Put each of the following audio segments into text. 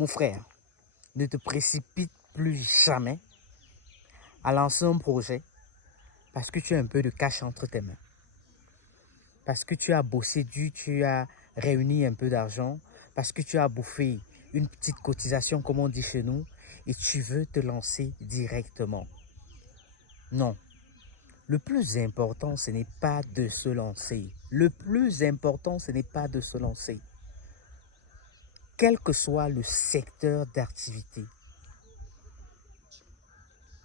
Mon frère, ne te précipite plus jamais à lancer un projet parce que tu as un peu de cash entre tes mains. Parce que tu as bossé dur, tu as réuni un peu d'argent, parce que tu as bouffé une petite cotisation, comme on dit chez nous, et tu veux te lancer directement. Non. Le plus important, ce n'est pas de se lancer. Le plus important, ce n'est pas de se lancer. Quel que soit le secteur d'activité,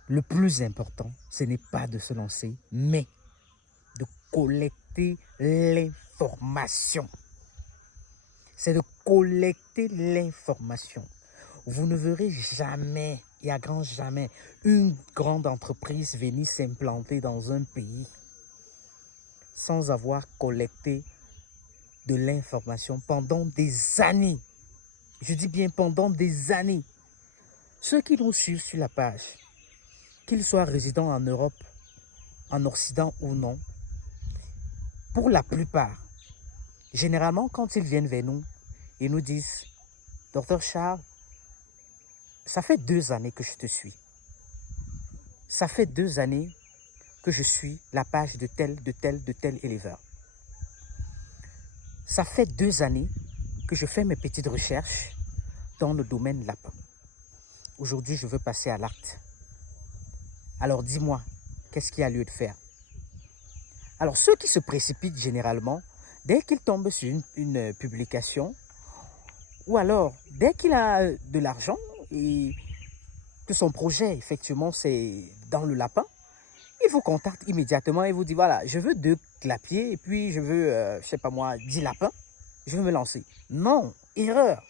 le plus important, ce n'est pas de se lancer, mais de collecter l'information. C'est de collecter l'information. Vous ne verrez jamais, et à grand jamais, une grande entreprise venir s'implanter dans un pays sans avoir collecté de l'information pendant des années. Je dis bien pendant des années. Ceux qui nous suivent sur la page, qu'ils soient résidents en Europe, en Occident ou non, pour la plupart, généralement quand ils viennent vers nous, ils nous disent « Docteur Charles, ça fait 2 années que je te suis. Ça fait 2 années que je suis la page de tel éleveur. Ça fait 2 années que je fais mes petites recherches dans le domaine lapin. Aujourd'hui, je veux passer à l'acte. Alors dis-moi, qu'est-ce qu'il y a lieu de faire ?» Alors ceux qui se précipitent généralement, dès qu'ils tombent sur une publication, ou alors dès qu'il a de l'argent et que son projet, effectivement, c'est dans le lapin, il vous contacte immédiatement et vous dit, voilà, je veux 2 clapiers et puis je veux, je sais pas moi, 10 lapins, je veux me lancer. Non, erreur,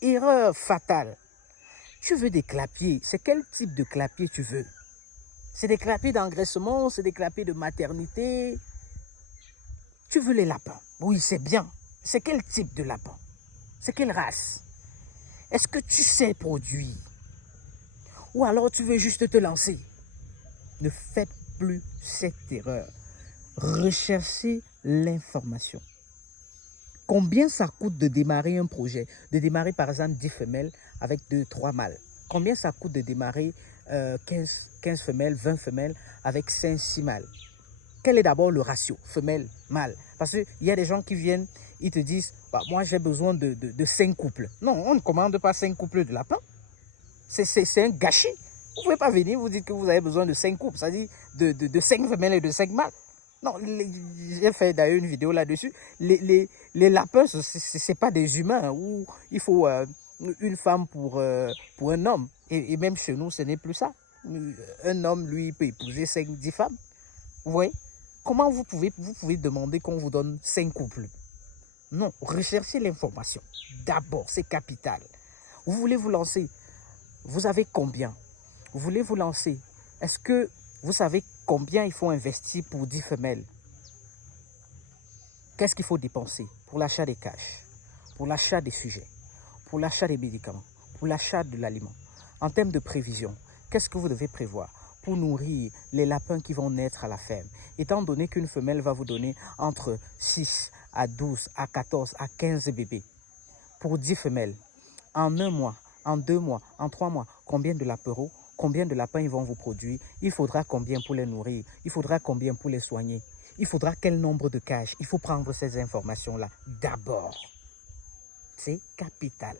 erreur fatale. Tu veux des clapiers, c'est quel type de clapier tu veux? C'est des clapiers d'engraissement, c'est des clapiers de maternité. Tu veux les lapins? Oui, c'est bien. C'est quel type de lapin? C'est quelle race? Est-ce que tu sais produire? Ou alors tu veux juste te lancer? Ne faites plus cette erreur. Recherchez l'information. Combien ça coûte de démarrer un projet? De démarrer par exemple 10 femelles avec 2-3 mâles. Combien ça coûte de démarrer 15 femelles, 20 femelles avec 5-6 mâles? Quel est d'abord le ratio femelle-mâle? Parce qu'il y a des gens qui viennent, ils te disent, bah, moi j'ai besoin de 5 couples. Non, on ne commande pas 5 couples de lapins. C'est un gâchis. Vous ne pouvez pas venir, vous dites que vous avez besoin de 5 couples, c'est-à-dire de 5 femelles et de 5 mâles. Non, j'ai fait d'ailleurs une vidéo là-dessus. Les lapins, ce n'est pas des humains où il faut une femme pour un homme. Et même chez nous, ce n'est plus ça. Un homme, lui, peut épouser 5-10 femmes. Vous voyez? Comment vous pouvez demander qu'on vous donne 5 couples? Non, recherchez l'information. D'abord, c'est capital. Vous voulez vous lancer? Vous avez combien? Vous voulez vous lancer? Est-ce que vous savez combien il faut investir pour 10 femelles? Qu'est-ce qu'il faut dépenser pour l'achat des caches, pour l'achat des sujets, pour l'achat des médicaments, pour l'achat de l'aliment? En termes de prévision, qu'est-ce que vous devez prévoir pour nourrir les lapins qui vont naître à la ferme? Étant donné qu'une femelle va vous donner entre 6 à 12, à 14, à 15 bébés. Pour 10 femelles, en 1 mois, en 2 mois, en 3 mois, combien de lapereaux, combien de lapins ils vont vous produire? Il faudra combien pour les nourrir? Il faudra combien pour les soigner? Il faudra quel nombre de cages? Il faut prendre ces informations-là d'abord. C'est capital.